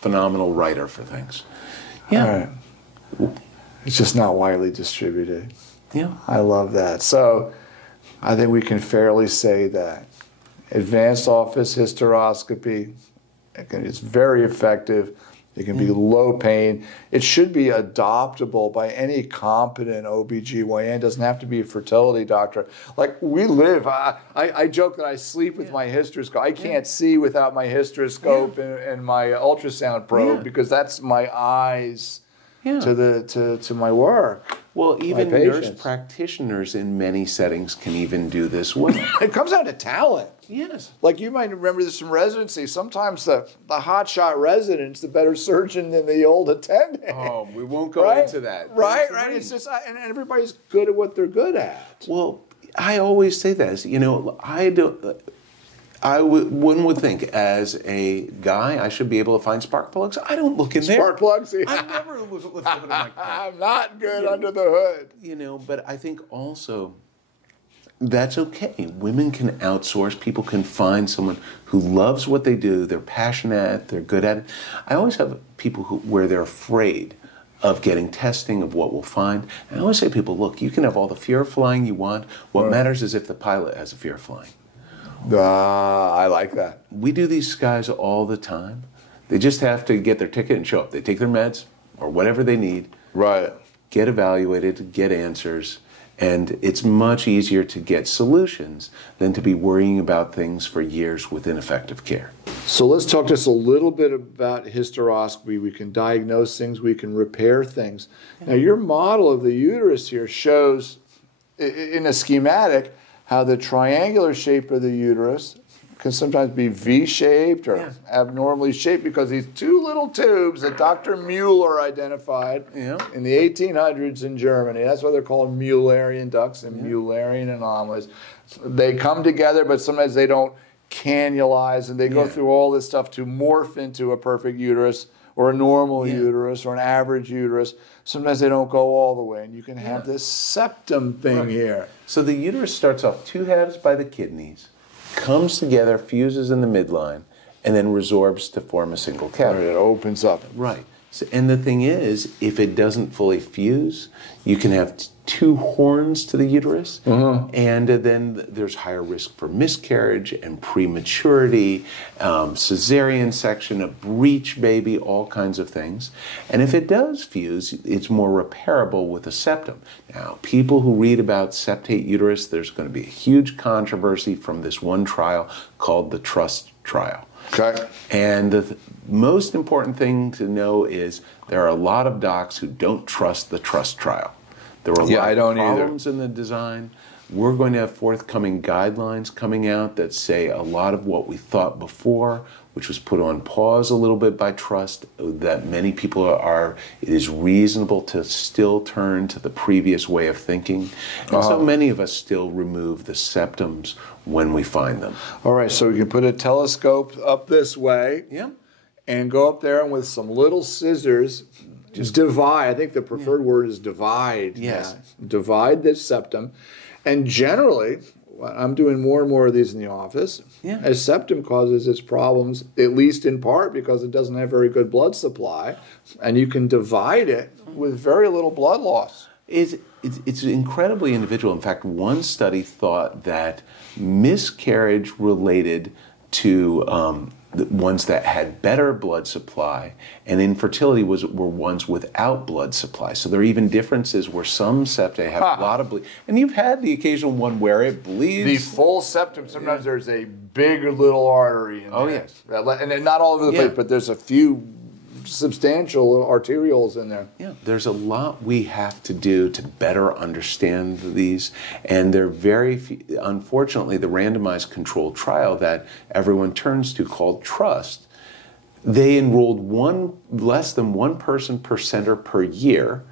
phenomenal writer for things. Yeah. All right. It's just not widely distributed. Yeah. I love that. So I think we can fairly say that advanced office hysteroscopy, it's very effective. It can be low pain. It should be adoptable by any competent OBGYN. It doesn't have to be a fertility doctor. Like we live, I joke that I sleep with my hysteroscope. I can't see without my hysteroscope and my ultrasound probe because that's my eyes to my work. Well, even nurse practitioners in many settings can even do this well. It comes down to talent. Yes. Like you might remember this from residency. Sometimes the hotshot resident's the better surgeon than the old attendant. Oh, we won't go into that. Right. It's just, and everybody's good at what they're good at. Well, I always say this. You know, one would think as a guy I should be able to find spark plugs. I don't look in there. Spark plugs? I never look in my car. I'm not good under the hood. You know, but I think also that's okay. Women can outsource. People can find someone who loves what they do. They're passionate. They're good at it. I always have people where they're afraid of getting testing, of what we'll find. And I always say to people, look, you can have all the fear of flying you want. What matters is if the pilot has a fear of flying. I like that. We do these guys all the time. They just have to get their ticket and show up. They take their meds or whatever they need. Right. Get evaluated, get answers. And it's much easier to get solutions than to be worrying about things for years with ineffective care. So let's talk just a little bit about hysteroscopy. We can diagnose things, we can repair things. Now your model of the uterus here shows in a schematic how the triangular shape of the uterus can sometimes be V-shaped or abnormally shaped because these two little tubes that Dr. Mueller identified in the 1800s in Germany, that's why they're called Muellerian ducts and Muellerian anomalies. They come together, but sometimes they don't cannulize, and they go through all this stuff to morph into a perfect uterus or a normal uterus or an average uterus. Sometimes they don't go all the way, and you can have this septum thing here. So the uterus starts off two halves by the kidneys, comes together, fuses in the midline, and then resorbs to form a single cavity. It opens up. Right. So, and the thing is, if it doesn't fully fuse, you can have two horns to the uterus, and then there's higher risk for miscarriage and prematurity, cesarean section, a breech baby, all kinds of things. And if it does fuse, it's more repairable with a septum. Now, people who read about septate uterus, there's going to be a huge controversy from this one trial called the TRUST trial. Okay. And the most important thing to know is there are a lot of docs who don't trust the TRUST trial. There were a lot of problems in the design. We're going to have forthcoming guidelines coming out that say a lot of what we thought before, which was put on pause a little bit by TRUST, that many people it is reasonable to still turn to the previous way of thinking. And so many of us still remove the septums when we find them. All right, so we can put a telescope up this way and go up there and with some little scissors, just divide. I think the preferred word is divide. Yes. Divide this septum. And generally, I'm doing more and more of these in the office. A septum causes its problems, at least in part, because it doesn't have very good blood supply. And you can divide it with very little blood loss. It's incredibly individual. In fact, one study thought that miscarriage related to the ones that had better blood supply, and infertility were ones without blood supply. So there are even differences where some septa have a lot of bleed. And you've had the occasional one where it bleeds. The full septum, sometimes there's a big little artery in there. Oh, yes. And not all over the place, but there's a few substantial arterioles in there. Yeah, there's a lot we have to do to better understand these, and they're very few. Unfortunately, the randomized controlled trial that everyone turns to called TRUST, they enrolled less than one person per center per year,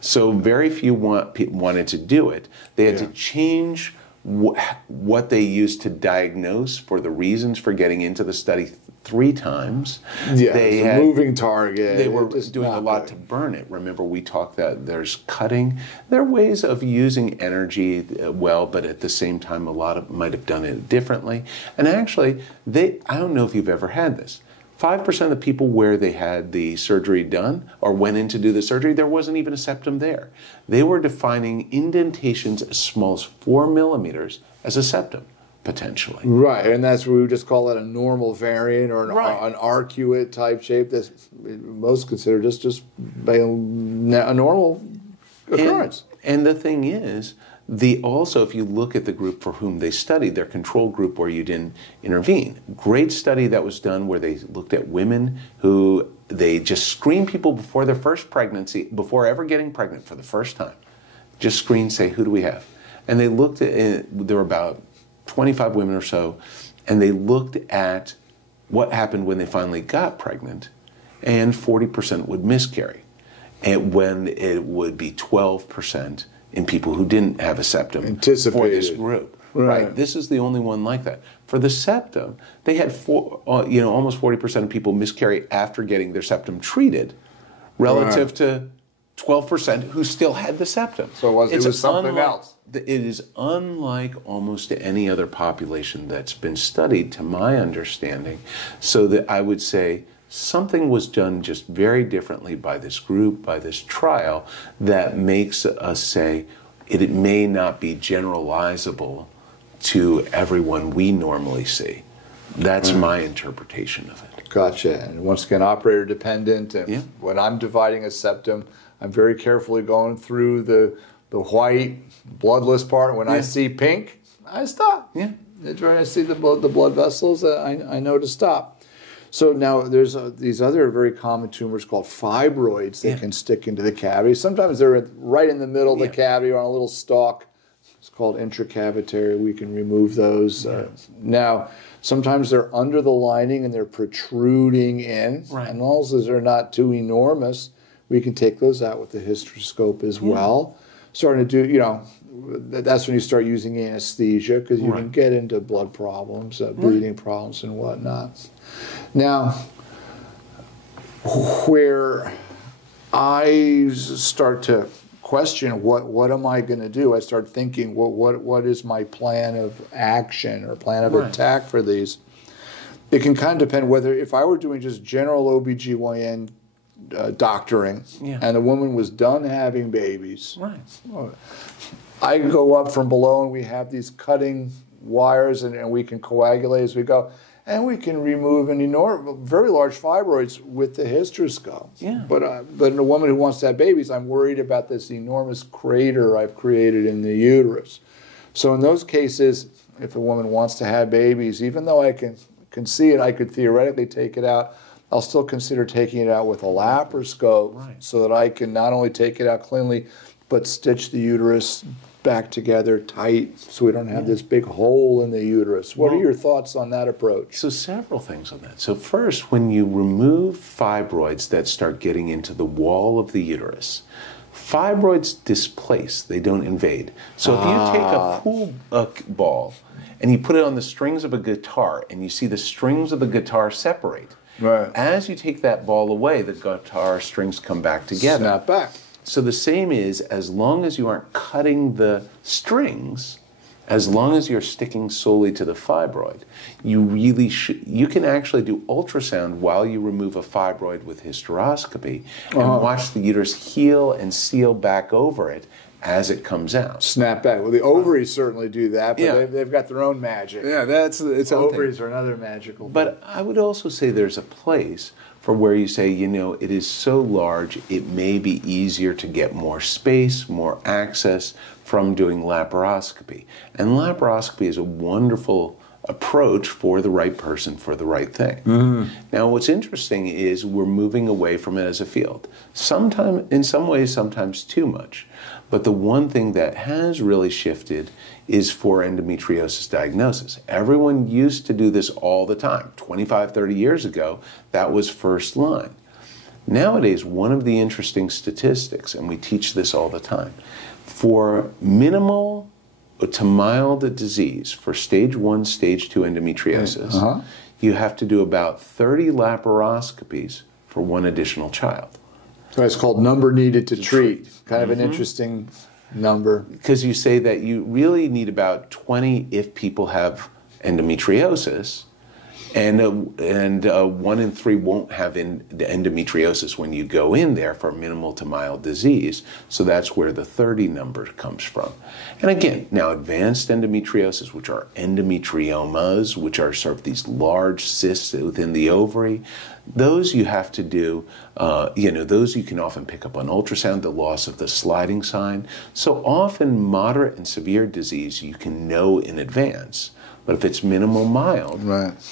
so very few wanted to do it. They had to change what they used to diagnose for the reasons for getting into the study 3 times. Yeah, it's a moving target. They were doing a lot to burn it. Remember, we talked that there's cutting. There are ways of using energy well, but at the same time, a lot of might have done it differently. And actually, I don't know if you've ever had this. 5% of the people where they had the surgery done or went in to do the surgery, there wasn't even a septum there. They were defining indentations as small as 4 millimeters as a septum, potentially. Right, and that's where we would just call that a normal variant or an arcuate type shape that most consider just a normal occurrence. And the thing is, also, if you look at the group for whom they studied, their control group where you didn't intervene, great study that was done where they looked at women who they just screened people before their first pregnancy, before ever getting pregnant for the first time. Just screen, say, who do we have? And they looked at, there were about 25 women or so, and they looked at what happened when they finally got pregnant, and 40% would miscarry, and when it would be 12% in people who didn't have a septum for this group. Right. This is the only one like that. For the septum, they had almost 40% of people miscarry after getting their septum treated, relative to 12% who still had the septum. So it was something else. It is unlike almost any other population that's been studied, to my understanding, so that I would say something was done just very differently by this group, by this trial, that makes us say it may not be generalizable to everyone we normally see. That's my interpretation of it. Gotcha. And once again, operator dependent. And when I'm dividing a septum, I'm very carefully going through the white, bloodless part. When I see pink, I stop. Yeah. When I see the blood vessels, I know to stop. So now there's these other very common tumors called fibroids that can stick into the cavity. Sometimes they're right in the middle of the cavity or on a little stalk. It's called intracavitary. We can remove those. Now, sometimes they're under the lining and they're protruding in. Right. And as long as they're not too enormous, we can take those out with the hysteroscope as well. Starting to do, that's when you start using anesthesia because you can get into blood problems, breathing problems and whatnot. Now, where I start to question what am I going to do, I start thinking, what is my plan of action or plan of attack for these? It can kind of depend whether, if I were doing just general OBGYN doctoring and the woman was done having babies, I can go up from below and we have these cutting wires and we can coagulate as we go. And we can remove very large fibroids with the hysteroscope. Yeah. But in a woman who wants to have babies, I'm worried about this enormous crater I've created in the uterus. So in those cases, if a woman wants to have babies, even though I can see it, I could theoretically take it out, I'll still consider taking it out with a laparoscope so that I can not only take it out cleanly, but stitch the uterus back together tight so we don't have this big hole in the uterus. What are your thoughts on that approach? So several things on that. So first, when you remove fibroids that start getting into the wall of the uterus, fibroids displace, they don't invade. So if you take a pool ball and you put it on the strings of a guitar and you see the strings of the guitar separate, as you take that ball away, the guitar strings come back together. Snap back. So the same is, as long as you aren't cutting the strings, as long as you're sticking solely to the fibroid, you can actually do ultrasound while you remove a fibroid with hysteroscopy and watch the uterus heal and seal back over it as it comes out. Snap back. Well, the ovaries certainly do that, but they've got their own magic. Yeah, it's ovaries are another magical thing. But I would also say there's a place for where you say, it is so large, it may be easier to get more space, more access from doing laparoscopy. And laparoscopy is a wonderful approach for the right person, for the right thing. Now, what's interesting is we're moving away from it as a field. In some ways, sometimes too much. But the one thing that has really shifted is for endometriosis diagnosis. Everyone used to do this all the time. 25, 30 years ago, that was first line. Nowadays, one of the interesting statistics, and we teach this all the time, for minimal to mild disease for stage 1, stage 2 endometriosis, you have to do about 30 laparoscopies for one additional child. So it's called number needed to treat. Kind of an interesting number. Because you say that you really need about 20 if people have endometriosis, and 1 in 3 won't have endometriosis when you go in there for minimal to mild disease. So that's where the 30 number comes from. And again, now advanced endometriosis, which are endometriomas, which are sort of these large cysts within the ovary, those you have to do, those you can often pick up on ultrasound, the loss of the sliding sign. So often moderate and severe disease you can know in advance. But if it's minimal mild,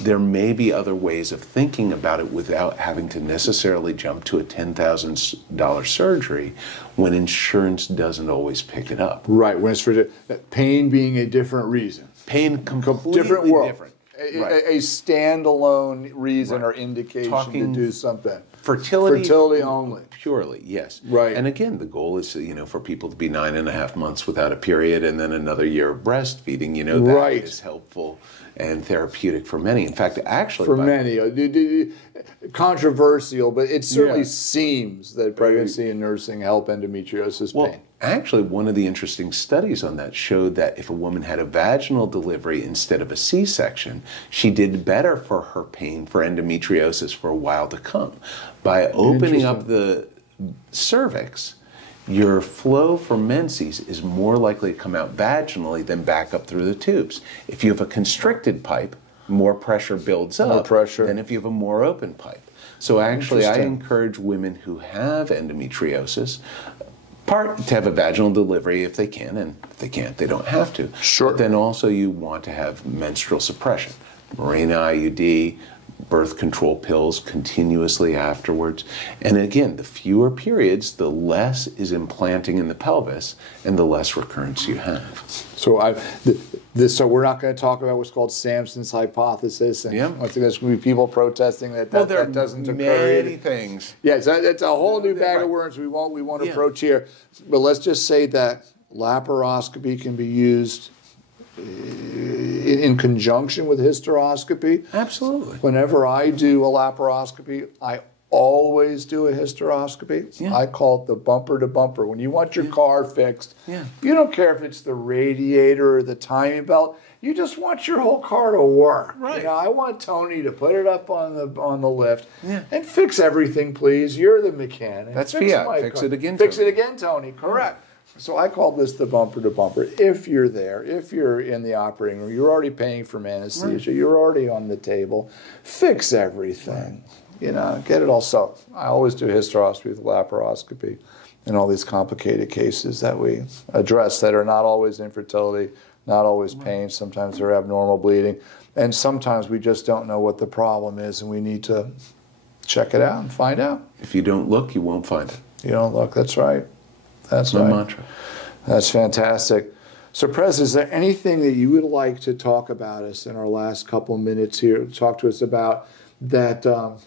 there may be other ways of thinking about it without having to necessarily jump to a $10,000 surgery when insurance doesn't always pick it up. Right, when it's for pain being a different reason. Pain completely different world. different. A standalone reason or indication to do something. Fertility only. Purely, yes. Right. And again, the goal is, for people to be 9.5 months without a period and then another year of breastfeeding. That is helpful and therapeutic for many. In fact, actually... For many. Controversial, but it certainly seems that pregnancy and nursing help endometriosis pain. Actually, one of the interesting studies on that showed that if a woman had a vaginal delivery instead of a C-section, she did better for her pain for endometriosis for a while to come. By opening up the cervix, your flow for menses is more likely to come out vaginally than back up through the tubes. If you have a constricted pipe, more pressure builds up than if you have a more open pipe. So actually, I encourage women who have endometriosis to have a vaginal delivery if they can, and if they can't, they don't have to. Sure. But then also you want to have menstrual suppression, Mirena IUD, birth control pills continuously afterwards. And again, the fewer periods, the less is implanting in the pelvis and the less recurrence you have. So so we're not going to talk about what's called Samson's hypothesis. And I think there's going to be people protesting that doesn't occur. Many things. Yeah, so it's a whole new bag of worms we won't approach here. But let's just say that laparoscopy can be used in conjunction with hysteroscopy. Absolutely. Whenever I do a laparoscopy, I always do a hysteroscopy. I call it the bumper to bumper. When you want your car fixed, you don't care if it's the radiator or the timing belt. You just want your whole car to work. Right. I want Tony to put it up on the lift and fix everything, please. You're the mechanic. That's Fiat. Fix it again, Fix it again, Tony. Correct. So I call this the bumper to bumper. If you're there, if you're in the operating room, you're already paying for anesthesia, you're already on the table, fix everything. Get it all. So I always do hysteroscopy with laparoscopy in all these complicated cases that we address that are not always infertility, not always pain. Sometimes they're abnormal bleeding. And sometimes we just don't know what the problem is and we need to check it out and find out. If you don't look, you won't find it. You don't look, that's right. That's my right. mantra. That's fantastic. So, Prez, is there anything that you would like to talk about us in our last couple of minutes here? Talk to us about that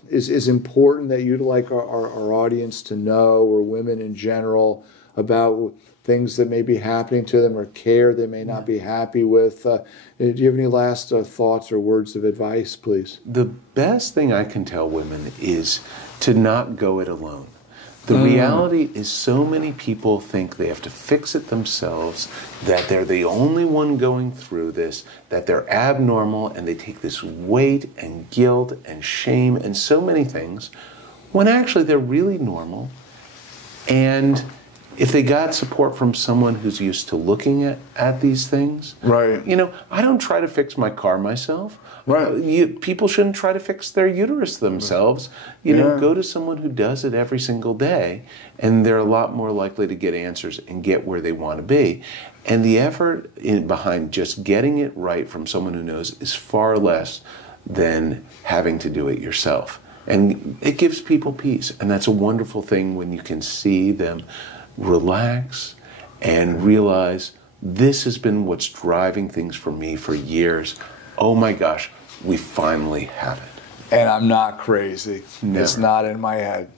is important that you'd like our audience to know, or women in general, about things that may be happening to them or care they may not be happy with. Do you have any last thoughts or words of advice, please? The best thing I can tell women is to not go it alone. The reality is so many people think they have to fix it themselves, that they're the only one going through this, that they're abnormal, and they take this weight and guilt and shame and so many things, when actually they're really normal. And if they got support from someone who's used to looking at these things, I don't try to fix my car myself. People shouldn't try to fix their uterus themselves. Go to someone who does it every single day, and they're a lot more likely to get answers and get where they want to be. And the effort behind just getting it right from someone who knows is far less than having to do it yourself. And it gives people peace, and that's a wonderful thing when you can see them relax and realize this has been what's driving things for me for years. Oh my gosh, we finally have it. And I'm not crazy. Never. It's not in my head.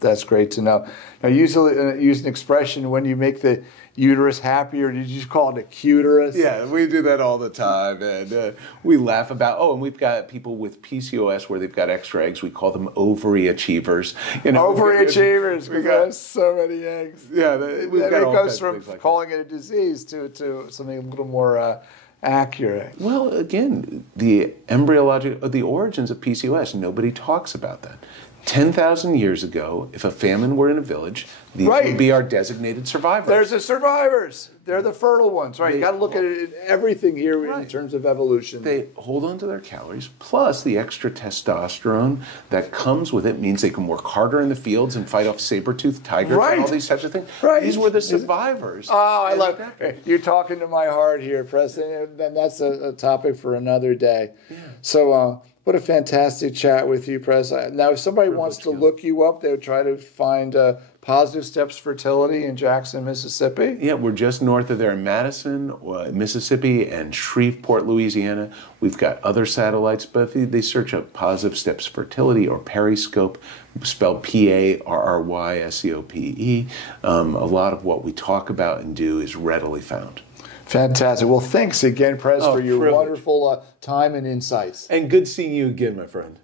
That's great to know. Now, usually use an expression when you make the uterus happier. Did you just call it a cuterus? Yeah, we do that all the time, and we laugh about. Oh, and we've got people with PCOS where they've got extra eggs. We call them ovary achievers. Ovary achievers because they have so many eggs. Yeah, we've got all goes kinds of from things like calling it a disease to something a little more accurate. Well, again, the origins of PCOS, nobody talks about that. 10,000 years ago, if a famine were in a village, these would be our designated survivors. There's the survivors. They're the fertile ones, right? You got to look at it, everything here in terms of evolution. They hold on to their calories, plus the extra testosterone that comes with it means they can work harder in the fields and fight off saber-toothed tigers and all these types of things. Right. These were the survivors. Oh, I love it. You're talking to my heart here, Preston. Then that's a topic for another day. Yeah. So, what a fantastic chat with you, Press. Now, if somebody wants to look you up, they would try to find Positive Steps Fertility in Jackson, Mississippi. Yeah, we're just north of there in Madison, Mississippi, and Shreveport, Louisiana. We've got other satellites, but if they search up Positive Steps Fertility or Parryscope, spelled Parryscope, a lot of what we talk about and do is readily found. Fantastic. Well, thanks again, Press, for your privilege. wonderful time and insights. And good seeing you again, my friend.